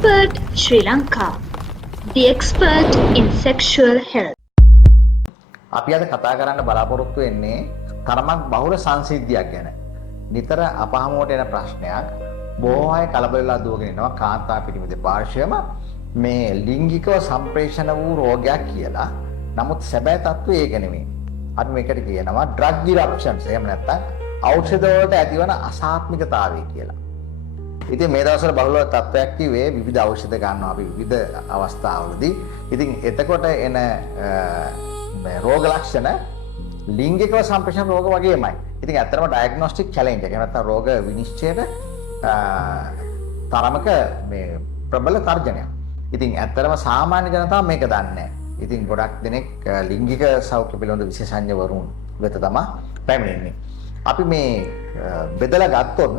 Expert Sri Lanka, the expert in sexual health. අපි අද කතා කරන්න බලාපොරොත්තු වෙන්නේ තරමක් බහුල සංසිද්ධියක් ගැන. නිතර අපහමුවට එන ප්‍රශ්නයක්. බොහෝ අය කලබල වෙලා දුවගෙන ඉනවා කාන්තා පිටිම දෙපාර්ශ්වයම මේ ලිංගිකව සම්ප්‍රේෂණ වූ රෝගයක් කියලා. නමුත් සැබෑ තත්ත්වය ඒක නෙමෙයි. අපි මේකට කියනවා ඩ්‍රග් ඉරප්ෂන්ස්. එහෙම නැත්නම් ඖෂධ වලට ඇතිවන අසාත්මිකතාවය කියලා. ඉතින් මේ දවස්වල බහුල තත්ත්වයක් කිව්වේ විවිධ ඖෂධ ගන්නවා අපි විවිධ අවස්ථාවලදී. ඉතින් එතකොට එන රෝග ලක්ෂණ ලිංගිකව සම්ප්‍රේෂණ රෝග වගේමයි. ඉතින් ඇත්තටම ඩයග්නොස්ටික් චැලෙන්ජ් එක. එහෙම නැත්නම් රෝග විනිශ්චයට තරමක මේ ප්‍රබල තර්ජනයක්. ඉතින් ඇත්තටම සාමාන්‍ය ජනතාව මේක දන්නේ නැහැ. ඉතින් ගොඩක් දෙනෙක් ලිංගික සෞඛ්‍ය පිළිබඳ විශේෂඥවරුන් වෙත තමයි පැමිණෙන්නේ. අපි මේ බෙදලා ගත්තොත්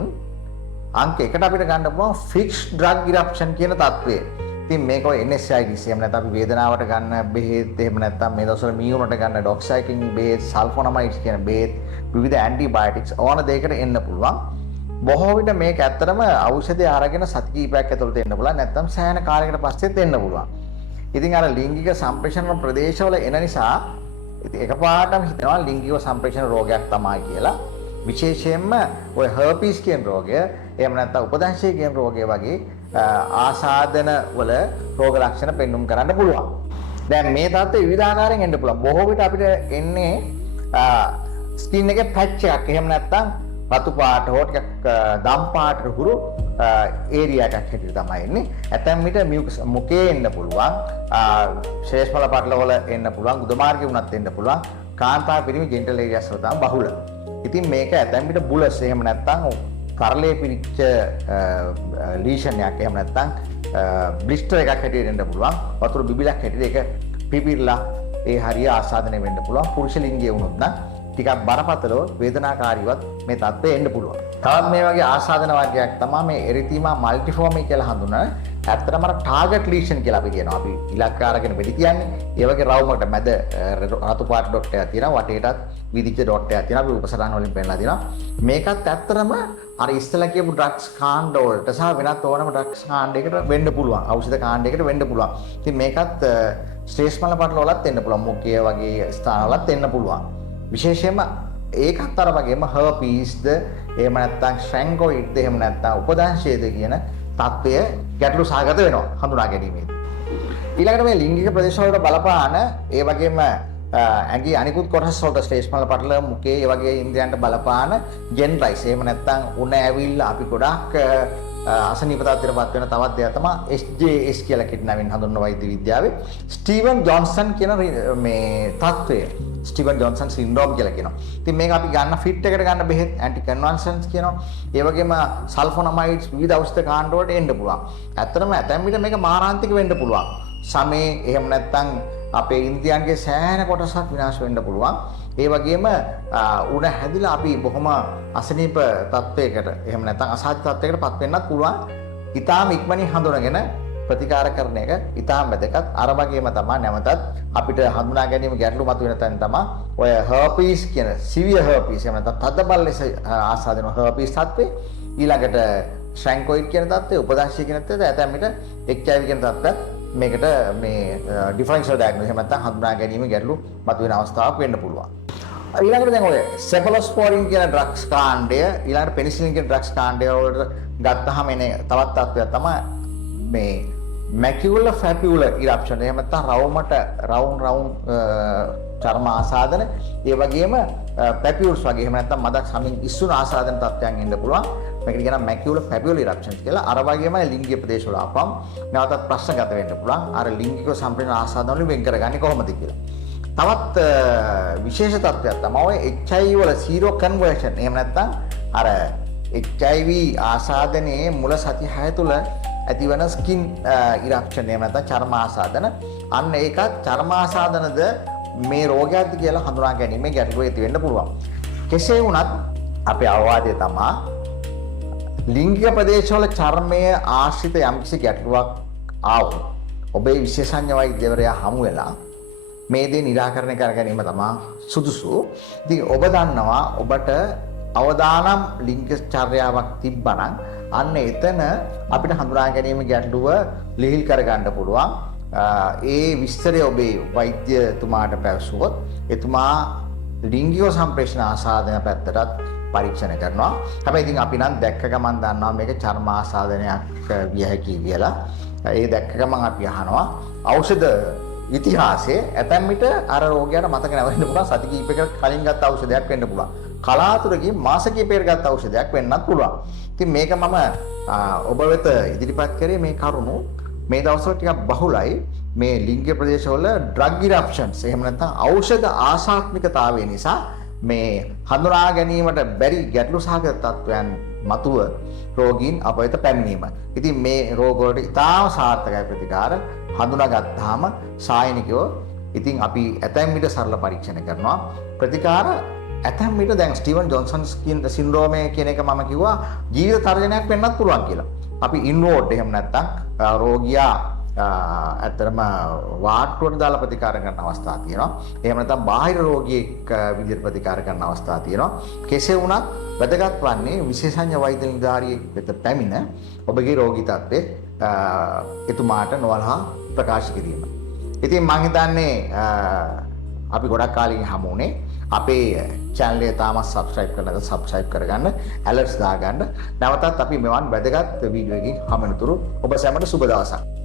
අංක 1ට අපිට ගන්න පුළුවන් ෆික්ස්ඩ් ඩ්‍රග් ඉරප්ෂන් කියන තත්ත්වය. ඉතින් මේක ඔය NSAIDs එහෙම නැත්නම් අපි වේදනාවට ගන්න බෙහෙත් එහෙම නැත්නම් මේ දවස්වල මියුනට ගන්න ඩොක්සයිකින් බෙහෙත් සල්ෆොනමයිඩ්ස් කියන බෙහෙත් විවිධ ඇන්ටිබයොටික්ස් ඕන දෙයකට එන්න පුළුවන්. බොහෝ විට මේක ඇත්තටම ඖෂධය අරගෙන සති කිහිපයක් ඇතුළත එන්න පුළුවන් නැත්නම් සෑහෙන කාලයකට පස්සෙත් එන්න පුළුවන්. ඉතින් අර ලිංගික සම්ප්‍රේෂණ ප්‍රදේශවල එන නිසා ඉතින් එකපාරටම හිතනවා ලිංගික සම්ප්‍රේෂණ රෝගයක් තමයි කියලා. විශේෂයෙන්ම ඔය හර්පීස් කියන රෝගය එහෙම නැත්නම් උපදංශය කියන රෝගය වගේ ආසාදන වල රෝග ලක්ෂණ පෙන්눔 කරන්න පුළුවන්. දැන් මේ තත්ත්වය විවිධාකාරයෙන් එන්න පුළුවන්. බොහෝ විට අපිට එන්නේ ස්කින් එකේ පැච් එකක්. එහෙම නැත්නම් රතු පාට හෝ ටිකක් දම් පාටට හුරු ඒරියා එකක් හැටියට තමයි එන්නේ. ඇතැම් විට මියුකස් මුකේ එන්න පුළුවන්. ශේෂ්මල පටල වල එන්න පුළුවන්. ගුද මාර්ගයේ උනත් එන්න පුළුවන්. කාන්තා පිරිමි ජෙන්ටල් ඒරියාස් වල තමයි බහුල. ඉතින් මේක ඇතැම් විට බුලස් එහෙම නැත්නම් කරලේ පිරිච්ච ලීෂන් එකක් එහෙම නැත්නම් බ්ලිස්ටර් එකක් හැටියට එන්න පුළුවන්. වතුර බිබිලක් හැටියට ඒක පිපිරලා ඒ හරිය ආසාදනය වෙන්න පුළුවන්. පුරුෂ ලිංගයේ වුණොත් නම් ටිකක් බරපතලව වේදනාකාරීවත් මේ තත්ත්වය එන්න පුළුවන්. තවත් මේ වගේ ආසාදන වර්ගයක් තමයි මේ එරිතීමා මල්ටිෆෝමි කියලා හඳුනන. ඇත්තටම අර ටාගට් ලීෂන් කියලා අපි කියනවා. අපි ඉලක්ක අරගෙන වෙඩි තියන්නේ. ඒ වගේ රවුමකට මැද රතු පාට ඩොට් එකක් තියෙනවා. වටේටත් විදිච්ච ඩොට් එකක් තියෙනවා. අපි උපසටහන් වලින් පෙන්නලා දෙනවා. මේකත් ඇත්තටම අර ඉස්සලා කියපු ඩ්‍රග්ස් කාණ්ඩ වලට සහ වෙනත් ඕනම ඩ්‍රග්ස් කාණ්ඩයකට වෙන්න පුළුවන්. ඖෂධ කාණ්ඩයකට වෙන්න පුළුවන්. ඉතින් මේකත් ශ්‍රේෂ්ඨ පටල වලත් එන්න පුළුවන්. මුඛය වගේ ස්ථාන වලත් එන්න පුළුවන්. විශේෂයෙන්ම ඒකත් අර වගේම හර්පීස්ද එහෙම නැත්නම් ශ්‍රැන්ගොයිඩ්ද එහෙම නැත්නම් උපදංශයේද කියන තත්ත්වය ගැටලු සහගත වෙනවා හඳුනා ගැනීමේදී. ඊළඟට මේ ලිංගික ප්‍රදේශ වලට බලපාන ඒ වගේම ඇඟේ අනිකුත් කොටස් වලට ශ්‍රේෂ්ඨ පටල මුඛයේ ඒ වගේ ඉන්ද්‍රයන්ට බලපාන ජෙනරයිස් එහෙම නැත්නම් උණ ඇවිල්ලා අපි ගොඩක් අසනීප තත්ත්වයටපත් වෙන තවත් දෙයක් තමයි SJS කියලා කිට්නාවෙන් හඳුන්වන වෛද්‍ය විද්‍යාවේ ස්ටීවන් ජොන්සන් කියන මේ තත්ත්වය. ස්ටීවන් ජොන්සන් සින්ඩ්‍රෝම් කියලා කියනවා. ඉතින් මේක අපි ගන්න ෆිට් එකට ගන්න බෙහෙත් ඇන්ටි කන්වර්ෂන්ස් කියනවා. ඒ වගේම සල්ෆොනමයිඩ්ස් විවිධ ඖෂධ කාණ්ඩ වලට එන්න පුළුවන්. ඇත්තටම ඇතැම් විට මේක මාරාන්තික වෙන්න පුළුවන්. සමේ එහෙම නැත්නම් අපේ ඉන්ද්‍රියන්ගේ සෑහෙන කොටසක් විනාශ වෙන්න පුළුවන්. ඒ වගේම උණ හැදිලා අපි බොහොම අසනීප තත්වයකට එහෙම නැත්නම් අසහජ තත්වයකටපත් වෙන්නත් පුළුවන්. ඊටාම ඉක්මනින් හඳුනගෙන ප්‍රතිකාර කරන එක ඊටාම වැදගත්. අර වගේම තමයි නැවතත් අපිට හඳුනා ගැනීම ගැටලු මතුවෙන තැන තමයි ඔය හර්පීස් කියන සිවියර් හර්පීස් එහෙම නැත්නම් තදබල ලෙස ආසාදන හර්පීස් තත්ත්වේ. ඊළඟට ශ්‍රැන්කොයිඩ් කියන තත්ත්වය, උපදංශය කියන තත්ත්වය, ඇතැම් විට HIV කියන තත්ත්වයක් මේකට මේ ඩිෆරෙන්ෂල් ඩයග්නොසිස් එහෙම නැත්නම් හඳුනා ගැනීම ගැටලු මතුවෙන අවස්ථාවක් වෙන්න පුළුවන්. ඊළඟට දැන් ඔය සෙෆලොස්පොරින් කියන ඩ්‍රග්ස් කාණ්ඩය ඊළඟට පෙනිසිලින් කියන ඩ්‍රග්ස් කාණ්ඩය වලට ගත්තාම එන්නේ තවත් තත්ත්වයක් තමයි මේ මැකියුලර් ෆැපියුලර් ඉරප්ෂන්. එහෙම නැත්නම් රවුම් චර්ම ආසාදන ඒ වගේම පැපියුල්ස් වගේ එහෙම නැත්නම් මදක් සමින් ඉස්සුන ආසාදන තත්ත්වයන් එන්න පුළුවන්. මේකට කියනවා මැකියුලර් ෆැපියුලර් ඉරප්ෂන්ස් කියලා. අර වගේම ලිංගික ප්‍රදේශ වල ආපම් නැවතත් ප්‍රශ්න ගත වෙන්න පුළුවන්. අර ලිංගික සම්ප්‍රේෂණ ආසාදන වලින් වෙන් කරගන්නේ කොහොමද කියලා. තවත් විශේෂ තත්ත්වයක් තමයි HIV වල සීරෝ කන්වර්ෂන්. එහෙම නැත්නම් අර HIV ආසාදනයේ මුල සති 6 තුල ඇතිවන ස්කින් ඉරප්ෂන් එහෙම නැත්නම් චර්ම ආසාදන. අන්න ඒකත් චර්ම ආසාදනද මේ රෝගයක්ද කියලා හඳුනා ගැනීම ගැටලුව ඇති වෙන්න පුළුවන්. කෙසේ වුණත් අපේ අවවාදය තමයි ලිංගික ප්‍රදේශවල චර්මයේ ආශ්‍රිත යම්කිසි ගැටලුවක් ආවොත් ඔබේ විශේෂඥ වෛද්‍යවරයා හමු වෙලා මේ දේ निराකරණය කර ගැනීම තමයි සුදුසු. ඉතින් ඔබ දන්නවා ඔබට අවදානම් ලිංග චර්යාවක් තිබ්බනම් අන්න එතන අපිට හඳුනා ගැනීම ගැටලුව ලිහිල් කරගන්න පුළුවන්. ඒ විස්තරය ඔබේ වෛද්‍යතුමාට පැවසුවොත් එතුමා ලිංගික සම්ප්‍රේෂණ ආසාදන පැත්තටත් පරීක්ෂණ කරනවා. හැබැයි ඉතින් අපි නම් දැක්ක ගමන් දන්නවා මේක චර්ම ආසාදනයක් විය හැකියි කියලා. ඒ දැක්ක ගමන් අපි අහනවා ඖෂධ ඉතිහාසයේ ඇතැම් විට අර රෝගියාට මතක නැවෙන්න පුළුවන් සති කිහිපයකට කලින් ගත්ත ඖෂධයක් වෙන්න පුළුවන්. කලාතුරකින් මාස කිහිපයකට ගත්ත ඖෂධයක් වෙන්නත් පුළුවන්. ඉතින් මේක මම ඔබ වෙත ඉදිරිපත් කරේ මේ කරුණු මේ දවස්වල ටිකක් බහුලයි මේ ලිංගික ප්‍රදේශවල ඩ්‍රග් ඉරප්ෂන්ස් එහෙම නැත්නම් ඖෂධ ආසාත්මිකතාවය නිසා මේ හඳුනා ගැනීමට බැරි ගැටලු සහගත තත්වයන් මතුව රෝගීන් අප වෙත පැමිණීම. ඉතින් මේ රෝග වලට ඉතාම සාර්ථකයි ප්‍රතිකාර හඳුනාගත්තාම සායනිකව ඉතින් අපි ඇතැම් විට සරල පරීක්ෂණ කරනවා. ප්‍රතිකාර ඇතැම් විට දැන් ස්ටීවන් ජොන්සන් සින්ඩ්‍රෝමය කියන එක මම කිව්වා ජීවිත තර්ජනයක් වෙන්නත් පුළුවන් කියලා. අපි ඉන්වෝඩ් එහෙම නැත්නම් රෝගියා ඇත්තටම වාට්ටුවට දාලා ප්‍රතිකාර කරන අවස්ථා තියෙනවා. එහෙම නැත්නම් බාහිර රෝගියෙක් විදිහට ප්‍රතිකාර කරන අවස්ථා තියෙනවා. කෙසේ වුණත් වැදගත් වන්නේ විශේෂඥ වෛද්‍ය නිලධාරියෙක් වෙත පැමිණ ඔබගේ රෝගී තත්ත්වය එතුමාට නොවලහා ප්‍රකාශ කිරීම. ඉතින් මම හිතන්නේ අපි ගොඩක් කාලෙකින් හමු වුණේ අපේ channel එක තාමත් subscribe කරලා නැත්නම් subscribe කරගන්න alerts දාගන්න. නැවතත් අපි මෙවන් වැදගත් වීඩියෝ එකකින් හමුවෙනතුරු ඔබ සැමට සුබ දවසක්.